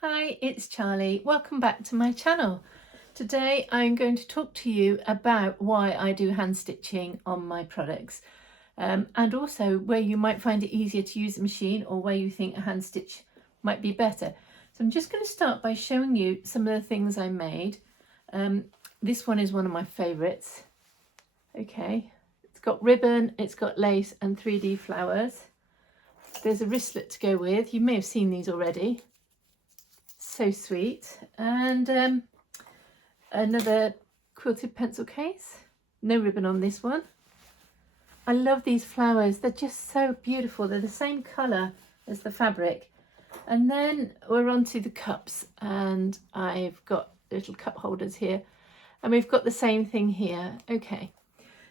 Hi, it's Charlie. Welcome back to my channel. Today I'm going to talk to you about why I do hand stitching on my products and also where you might find it easier to use a machine or where you think a hand stitch might be better. So I'm just going to start by showing you some of the things I made. This one is one of my favourites. Okay, it's got ribbon, it's got lace and 3D flowers. There's a wristlet to go with. You may have seen these already. So sweet. And another quilted pencil case. No ribbon on this one. I love these flowers. They're just so beautiful. They're the same colour as the fabric. And then we're on to the cups, and I've got little cup holders here, and we've got the same thing here. Okay,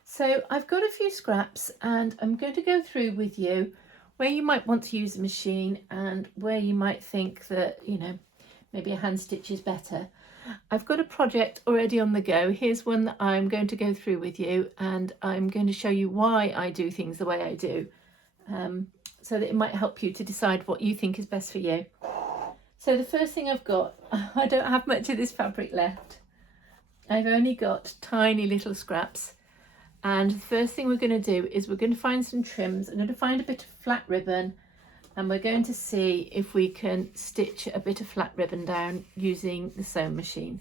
so I've got a few scraps and I'm going to go through with you where you might want to use a machine and where you might think that, you know, maybe a hand stitch is better. I've got a project already on the go. Here's one that I'm going to go through with you, and I'm going to show you why I do things the way I do, so that it might help you to decide what you think is best for you. So the first thing I've got, I don't have much of this fabric left. I've only got tiny little scraps, and the first thing we're going to do is we're going to find some trims. I'm going to find a bit of flat ribbon, and we're going to see if we can stitch a bit of flat ribbon down using the sewing machine.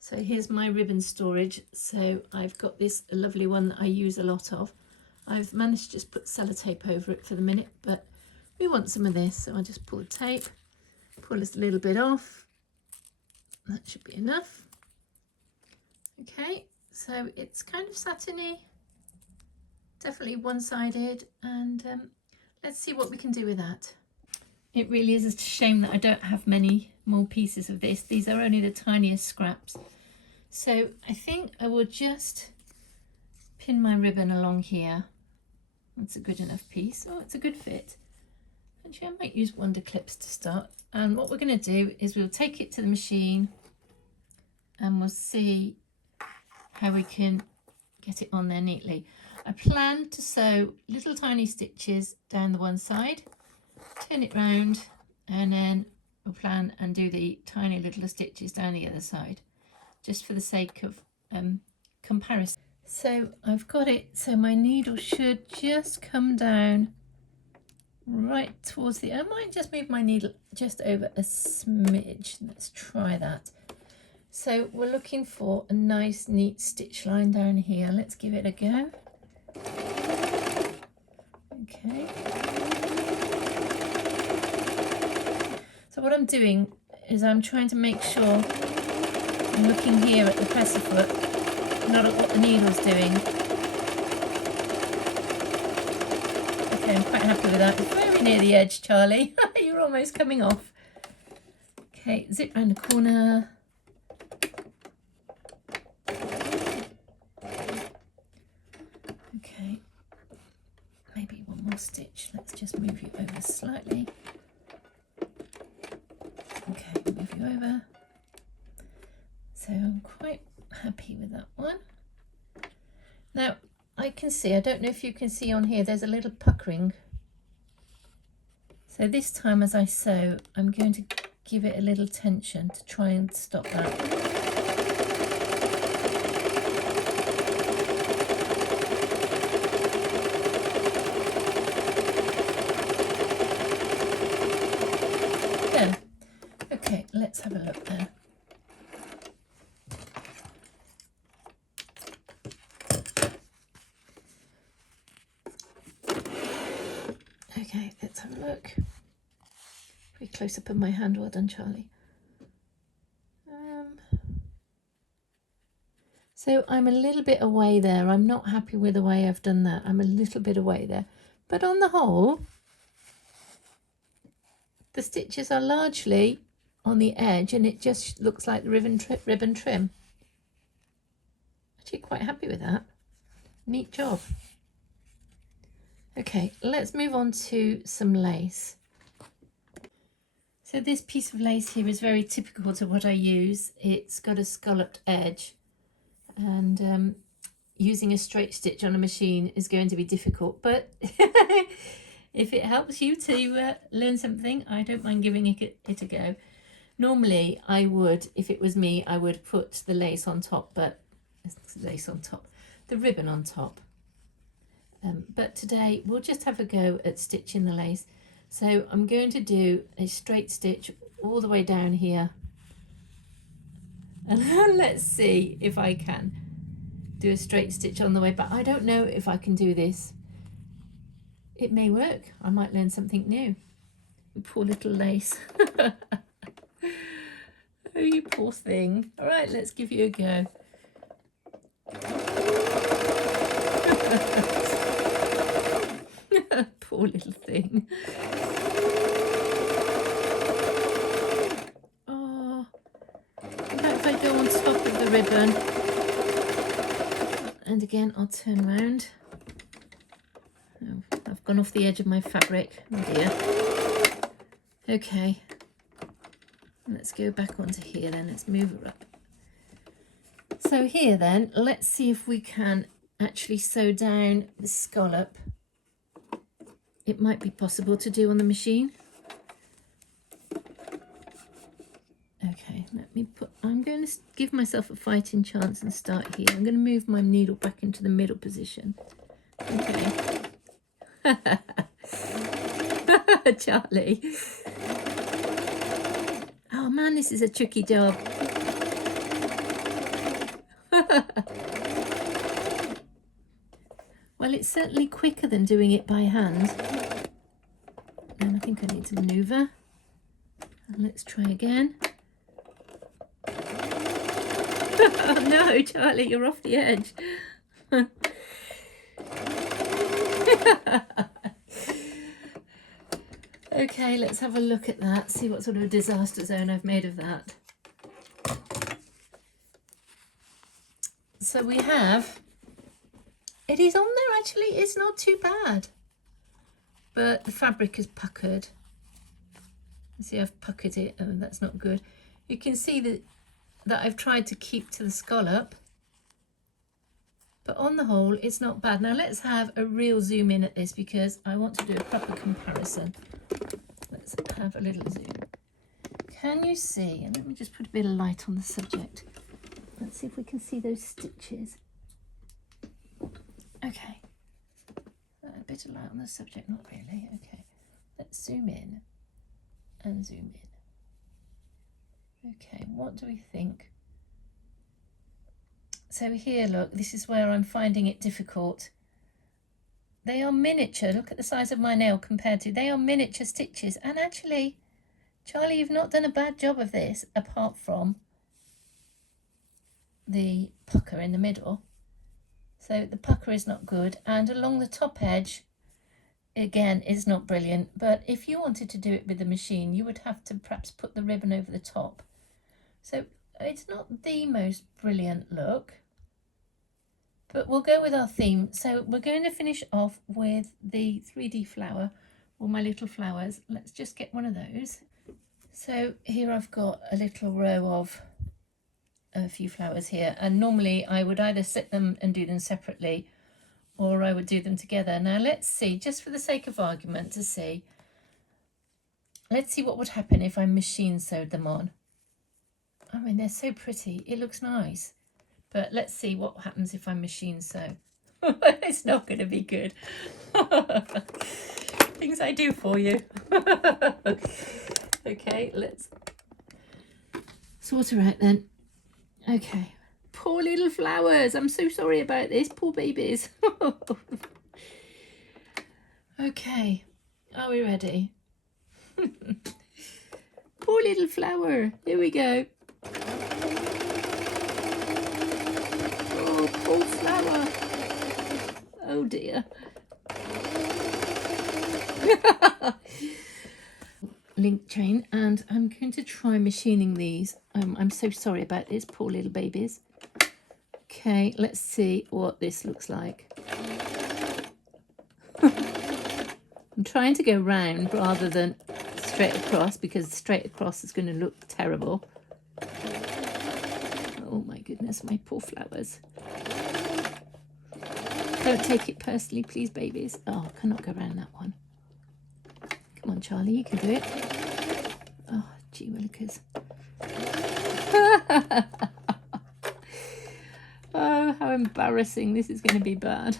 So here's my ribbon storage. So I've got this lovely one that I use a lot of. I've managed to just put sellotape over it for the minute, but we want some of this, so I'll just pull the tape, pull this a little bit off. That should be enough. Okay, so it's kind of satiny, definitely one-sided, and let's see what we can do with that. It really is a shame that I don't have many more pieces of this. These are only the tiniest scraps. So I think I will just pin my ribbon along here. That's a good enough piece. Oh, it's a good fit. Actually, I might use Wonder Clips to start. And what we're going to do is we'll take it to the machine and we'll see how we can get it on there neatly. I plan to sew little tiny stitches down the one side, turn it round, and then we'll plan and do the tiny little stitches down the other side, just for the sake of comparison. So I've got it, so my needle should just come down right towards the, I might just move my needle just over a smidge. Let's try that. So we're looking for a nice neat stitch line down here. Let's give it a go. Okay. So what I'm doing is I'm trying to make sure I'm looking here at the presser foot, not at what the needle's doing. Okay, I'm quite happy with that. It's very near the edge, Charlie. You're almost coming off. Okay, zip round the corner. Okay, maybe one more stitch. Let's just move you over slightly. Okay, move you over. So I'm quite happy with that one. Now I can see, I don't know if you can see on here, there's a little puckering. So this time as I sew, I'm going to give it a little tension to try and stop that. Okay, let's have a look there. Okay, let's have a look. Pretty close up of my hand. Well done, Charlie. So I'm a little bit away there. I'm not happy with the way I've done that. I'm a little bit away there. But on the whole, the stitches are largely on the edge, and it just looks like the ribbon trim. Actually quite happy with that. Neat job. Okay, let's move on to some lace. So this piece of lace here is very typical to what I use. It's got a scalloped edge, and using a straight stitch on a machine is going to be difficult, but if it helps you to learn something, I don't mind giving it a go. Normally I would, if it was me, I would put the lace on top, but the ribbon on top. But today we'll just have a go at stitching the lace. So I'm going to do a straight stitch all the way down here. And let's see if I can do a straight stitch on the way back. I don't know if I can do this. It may work. I might learn something new. Poor little lace. Oh, you poor thing. All right, let's give you a go. Poor little thing. Oh, how if I go on top of the ribbon? And again, I'll turn around. Oh, I've gone off the edge of my fabric. Oh dear. Okay. Let's go back onto here then. Let's move her up. So here then, let's see if we can actually sew down the scallop. It might be possible to do on the machine. Okay, let me put, I'm going to give myself a fighting chance and start here. I'm going to move my needle back into the middle position. Okay. Charlie. Oh man, this is a tricky job. Well, it's certainly quicker than doing it by hand. And I think I need to manoeuvre. And let's try again. Oh no, Charlie, you're off the edge. Okay, let's have a look at that, see what sort of a disaster zone I've made of that. So we have, it is on there actually, it's not too bad. But the fabric is puckered. You see I've puckered it, oh that's not good. You can see that I've tried to keep to the scallop. But on the whole, it's not bad. Now let's have a real zoom in at this because I want to do a proper comparison. Let's have a little zoom. Can you see, and let me just put a bit of light on the subject. Let's see if we can see those stitches. Okay. A bit of light on the subject, not really. Okay. Let's zoom in and zoom in. Okay, what do we think? So here, look, this is where I'm finding it difficult. They are miniature. Look at the size of my nail compared to, they are miniature stitches. And actually, Charlie, you've not done a bad job of this, apart from the pucker in the middle. So the pucker is not good. And along the top edge, again, is not brilliant. But if you wanted to do it with the machine, you would have to perhaps put the ribbon over the top. So it's not the most brilliant look. But we'll go with our theme. So we're going to finish off with the 3D flower, or my little flowers. Let's just get one of those. So here I've got a little row of a few flowers here. And normally I would either set them and do them separately, or I would do them together. Now let's see, just for the sake of argument to see, let's see what would happen if I machine sewed them on. I mean, they're so pretty. It looks nice. But let's see what happens if I machine sew. It's not going to be good. Things I do for you. Okay, let's sort her out then. Okay. Poor little flowers. I'm so sorry about this. Poor babies. Okay. Are we ready? Poor little flower. Here we go. Poor flower. Oh dear. Link chain, and I'm going to try machining these. I'm so sorry about this, poor little babies. Okay, let's see what this looks like. I'm trying to go round rather than straight across, because straight across is going to look terrible. Oh my goodness, my poor flowers. Don't take it personally, please, babies. Oh, I cannot go around that one. Come on, Charlie, you can do it. Oh, gee willikers. Oh, how embarrassing. This is going to be bad.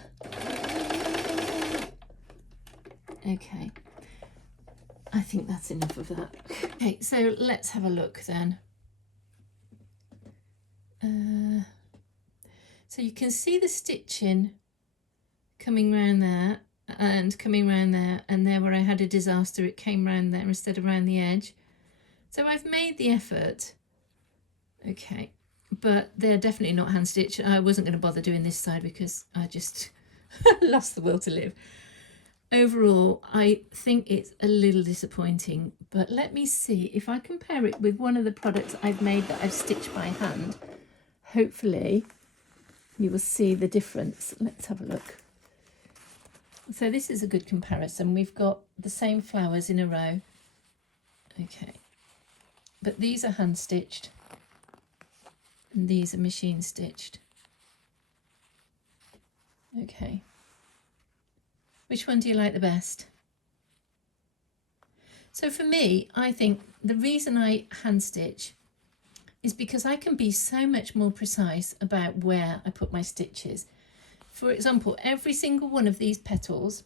Okay. I think that's enough of that. Okay, so let's have a look then. So you can see the stitching coming round there and coming round there, and there where I had a disaster, it came round there instead of round the edge. So I've made the effort. Okay, but they're definitely not hand stitched. I wasn't going to bother doing this side because I just lost the will to live. Overall, I think it's a little disappointing, but let me see if I compare it with one of the products I've made that I've stitched by hand. Hopefully you will see the difference. Let's have a look. So this is a good comparison. We've got the same flowers in a row. Okay, but these are hand stitched and these are machine stitched. Okay. Which one do you like the best? So for me, I think the reason I hand stitch is because I can be so much more precise about where I put my stitches. For example, every single one of these petals,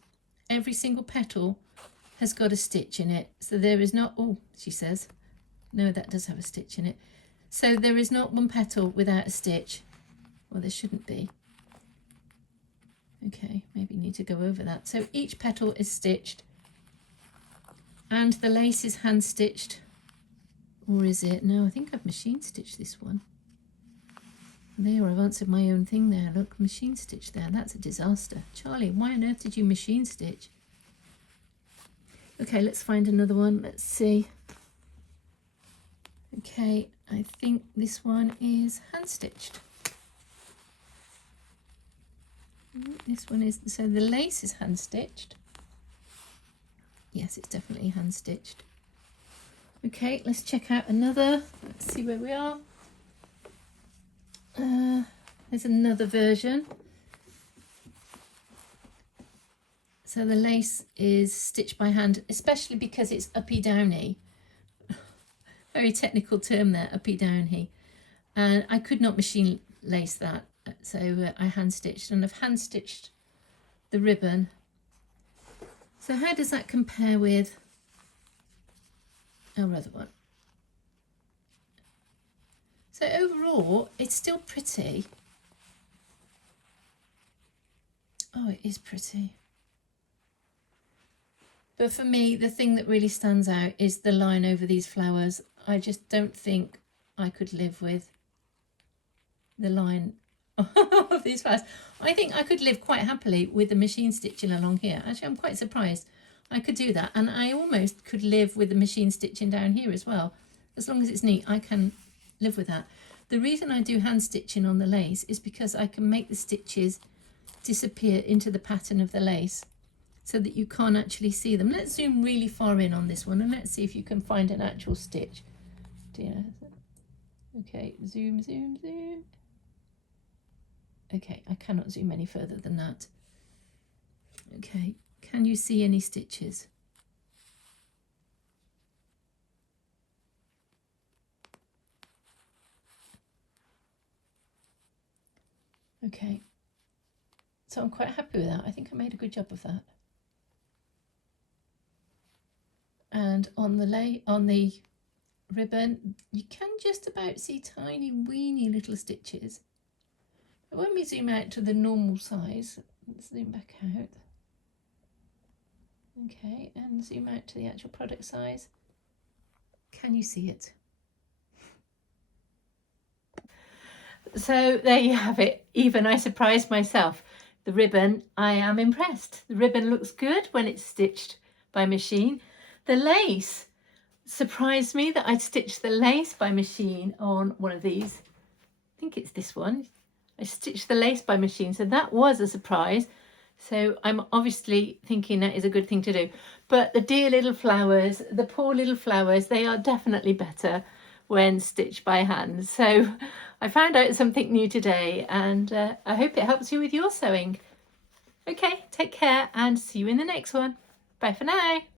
every single petal has got a stitch in it. So there is not, oh, she says, no, that does have a stitch in it. So there is not one petal without a stitch. Well, there shouldn't be. Okay, maybe need to go over that. So each petal is stitched and the lace is hand stitched. Or is it? No, I think I've machine stitched this one. There, I've answered my own thing there. Look, machine stitch there. That's a disaster. Charlie, why on earth did you machine stitch? Okay, let's find another one. Let's see. Okay, I think this one is hand stitched. This one is, so the lace is hand stitched. Yes, it's definitely hand stitched. Okay, let's check out another. Let's see where we are. There's another version. So the lace is stitched by hand, especially because it's uppy downy. Very technical term there, uppy downy. And I could not machine lace that. So I hand stitched, and I've hand stitched the ribbon. So how does that compare with our other one? So overall, it's still pretty. Oh, it is pretty. But for me, the thing that really stands out is the line over these flowers. I just don't think I could live with the line of these flowers. I think I could live quite happily with the machine stitching along here. Actually, I'm quite surprised I could do that. And I almost could live with the machine stitching down here as well. As long as it's neat, I can live with that. The reason I do hand stitching on the lace is because I can make the stitches disappear into the pattern of the lace so that you can't actually see them. Let's zoom really far in on this one and let's see if you can find an actual stitch. Okay, zoom, zoom, zoom. Okay, I cannot zoom any further than that. Okay, can you see any stitches? Okay, so I'm quite happy with that. I think I made a good job of that. And on the ribbon, you can just about see tiny weeny little stitches. But when we zoom out to the normal size, let's zoom back out. Okay, and zoom out to the actual product size. Can you see it? So there you have it. Even I surprised myself. The ribbon, I am impressed. The ribbon looks good when it's stitched by machine. The lace surprised me that I'd stitched the lace by machine on one of these. I think it's this one. I stitched the lace by machine, so that was a surprise. So I'm obviously thinking that is a good thing to do. But the dear little flowers, the poor little flowers, they are definitely better when stitched by hand. So I found out something new today, and I hope it helps you with your sewing. Okay, take care and see you in the next one. Bye for now.